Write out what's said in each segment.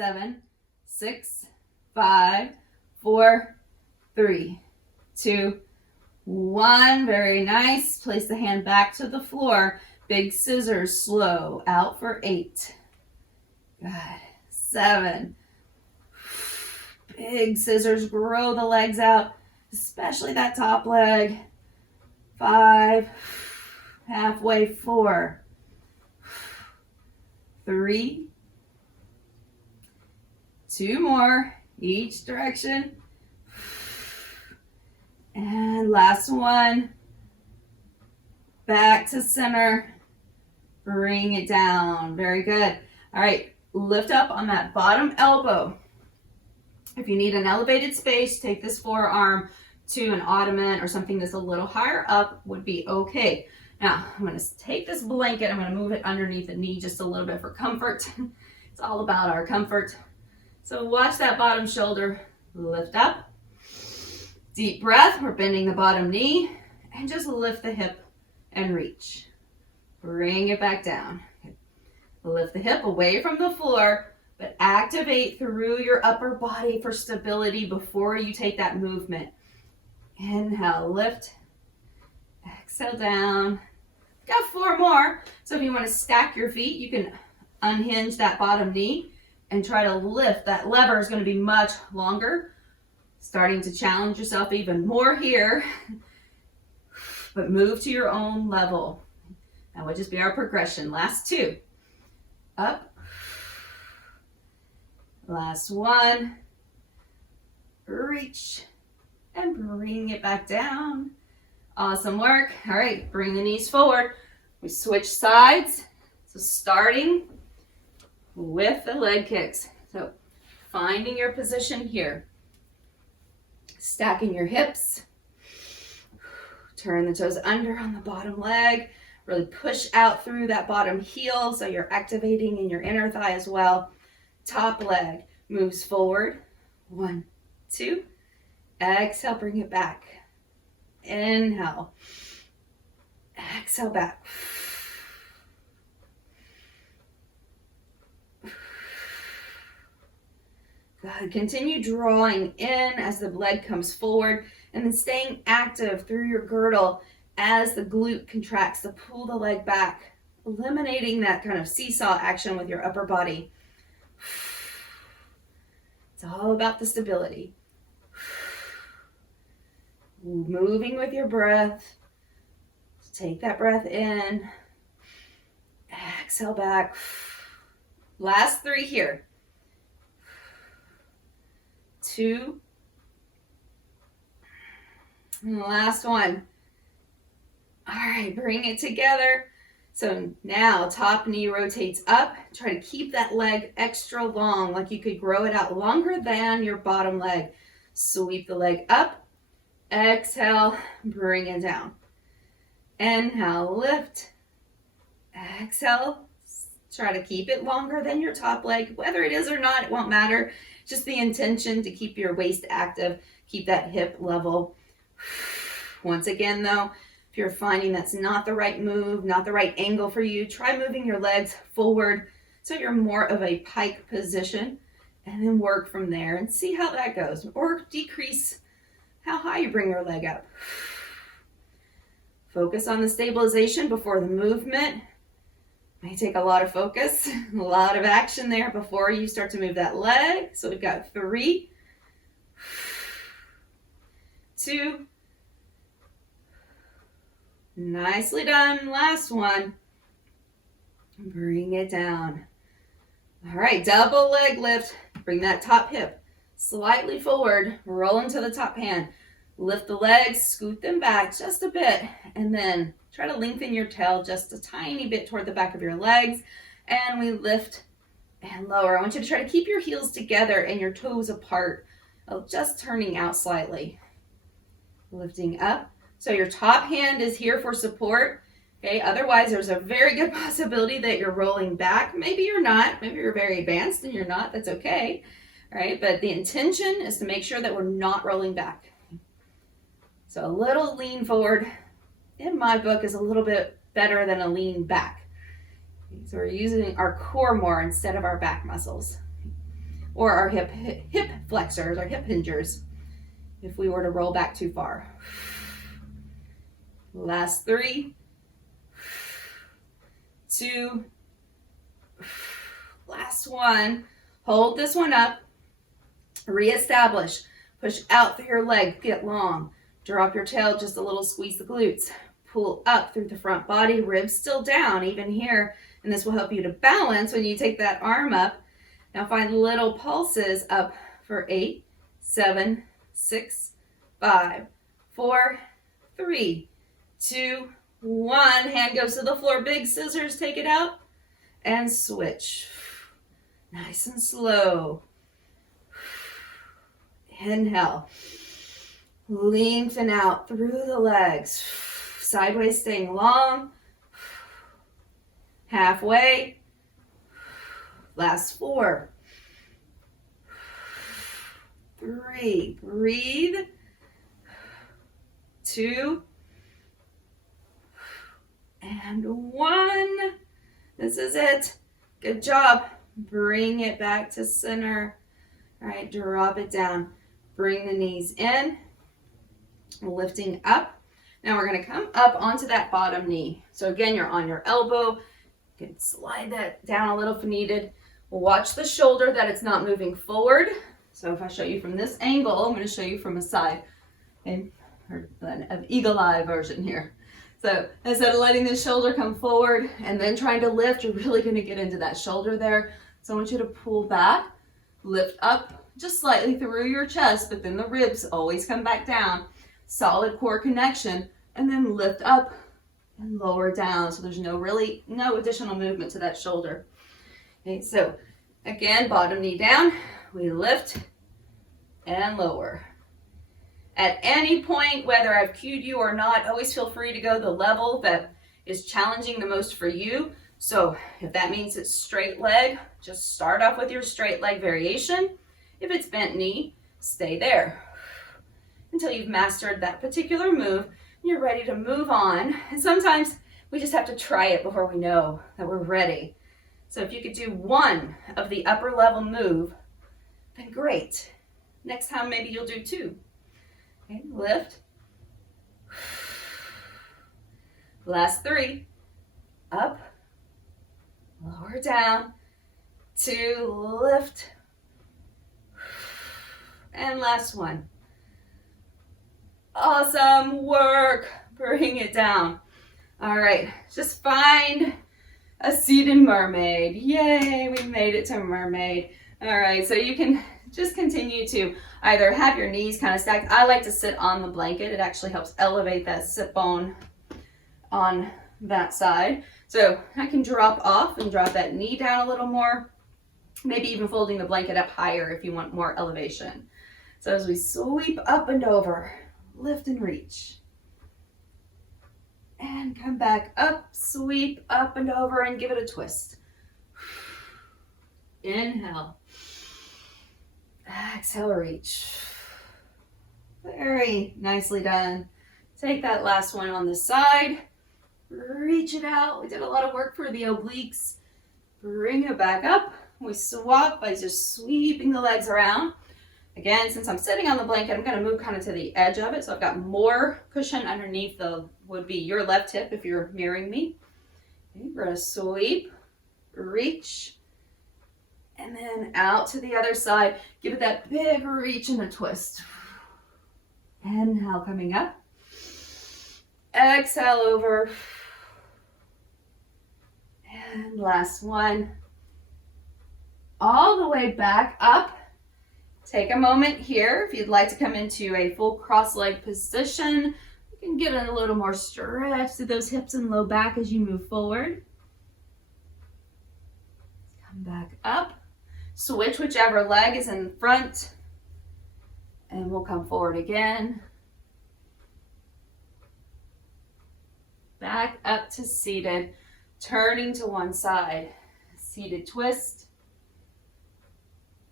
7, 6, 5, 4, 3, 2, 1. Very nice. Place the hand back to the floor. Big scissors, slow. Out for 8. Good. 7. Big scissors, grow the legs out, especially that top leg. 5. Halfway. 4. 3. 2 more. Each direction. And last one. Back to center. Bring it down. Very good. All right. Lift up on that bottom elbow. If you need an elevated space, take this forearm to an ottoman or something that's a little higher up would be okay. Now, I'm going to take this blanket. I'm going to move it underneath the knee just a little bit for comfort. It's all about our comfort. So watch that bottom shoulder lift up. Deep breath. We're bending the bottom knee and just lift the hip and reach. Bring it back down. Lift the hip away from the floor, but activate through your upper body for stability before you take that movement. Inhale, lift. Exhale, down. Got 4 more. So if you want to stack your feet, you can unhinge that bottom knee and try to lift. That lever is going to be much longer. Starting to challenge yourself even more here. But move to your own level. That would just be our progression. Last 2. Up. Last 1. Reach. And bring it back down. Awesome work. All right, bring the knees forward. We switch sides. So starting with the leg kicks. So finding your position here. Stacking your hips. Turn the toes under on the bottom leg. Really push out through that bottom heel so you're activating in your inner thigh as well. Top leg moves forward. 1, 2. Exhale, bring it back. Inhale. Exhale, back. Good. Continue drawing in as the leg comes forward and then staying active through your girdle as the glute contracts to pull the leg back, eliminating that kind of seesaw action with your upper body. It's all about the stability. Moving with your breath. Take that breath in. Exhale back. Last 3 here. 2. And the last 1. All right, bring it together. So now top knee rotates up. Try to keep that leg extra long, like you could grow it out longer than your bottom leg. Sweep the leg up. Exhale, bring it down. Inhale, lift. Exhale, try to keep it longer than your top leg. Whether it is or not, it won't matter. Just the intention to keep your waist active, keep that hip level. Once again though, if you're finding that's not the right move, not the right angle for you, try moving your legs forward so you're more of a pike position and then work from there and see how that goes. Or decrease how high you bring your leg up. Focus on the stabilization before the movement. May take a lot of focus, a lot of action there before you start to move that leg. So we've got 3, 2, nicely done. Last 1. Bring it down. All right, double leg lift. Bring that top hip slightly forward, roll into the top hand. Lift the legs, scoot them back just a bit, and then try to lengthen your tail just a tiny bit toward the back of your legs. And we lift and lower. I want you to try to keep your heels together and your toes apart, just turning out slightly. Lifting up. So your top hand is here for support. Okay, otherwise there's a very good possibility that you're rolling back. Maybe you're not. Maybe you're very advanced and you're not. That's okay. All right, but the intention is to make sure that we're not rolling back. So a little lean forward, in my book, is a little bit better than a lean back. So we're using our core more instead of our back muscles. or our hip flexors, our hip hingers, if we were to roll back too far. Last 3, 2, last 1. Hold this one up. Reestablish. Push out through your leg. Get long. Drop your tail just a little. Squeeze the glutes. Pull up through the front body. Ribs still down, even here. And this will help you to balance when you take that arm up. Now find little pulses up for 8, 7, 6, 5, 4, 3, 2, 1. Hand goes to the floor. Big scissors. Take it out. And switch. Nice and slow. Inhale. Lengthen out through the legs. Sideways, staying long. Halfway. Last 4. 3. Breathe. 2. And 1. This is it. Good job. Bring it back to center. All right, drop it down. Bring the knees in. Lifting up. Now we're going to come up onto that bottom knee. So again, you're on your elbow. You can slide that down a little if needed. Watch the shoulder that it's not moving forward. So if I show you from this angle, I'm going to show you from a side. Okay? Or an eagle eye version here. So instead of letting the shoulder come forward and then trying to lift, you're really going to get into that shoulder there. So I want you to pull back, lift up just slightly through your chest, but then the ribs always come back down. Solid core connection, and then lift up and lower down. So there's no additional movement to that shoulder. Okay, so again, bottom knee down, we lift and lower. At any point, whether I've cued you or not, always feel free to go the level that is challenging the most for you. So if that means it's straight leg, just start off with your straight leg variation. If it's bent knee, stay there until you've mastered that particular move. You're ready to move on. And sometimes we just have to try it before we know that we're ready. So if you could do one of the upper level move, then great. Next time, maybe you'll do 2. Okay, lift. Last 3. Up. Lower down. 2. Lift. And last 1. Awesome work. Bring it down. All right, just find a seated mermaid. Yay, we made it to mermaid. All right, so you can just continue to either have your knees kind of stacked. I like to sit on the blanket. It actually helps elevate that sit bone on that side. So I can drop off and drop that knee down a little more, maybe even folding the blanket up higher if you want more elevation. So as we sweep up and over, lift and reach. And come back up, sweep up and over, and give it a twist. Inhale. Exhale, reach. Very nicely done. Take that last one on the side. Reach it out. We did a lot of work for the obliques. Bring it back up. We swap by just sweeping the legs around. Again, since I'm sitting on the blanket, I'm going to move kind of to the edge of it. So I've got more cushion underneath would be your left hip if you're mirroring me. Okay, we're going to sweep, reach, and then out to the other side. Give it that big reach and a twist. Inhale, coming up. Exhale over. And last one. All the way back up. Take a moment here. If you'd like to come into a full cross-leg position, you can get a little more stretch to those hips and low back as you move forward. Come back up. Switch whichever leg is in front. And we'll come forward again. Back up to seated. Turning to one side. Seated twist.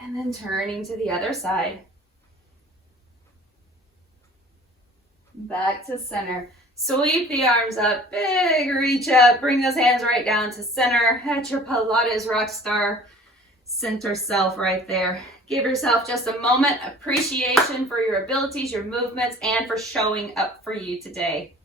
And then turning to the other side. Back to center. Sweep the arms up. Big reach up. Bring those hands right down to center. At your Pilates rock star. center self right there. Give yourself just a moment, appreciation for your abilities, your movements, and for showing up for you today.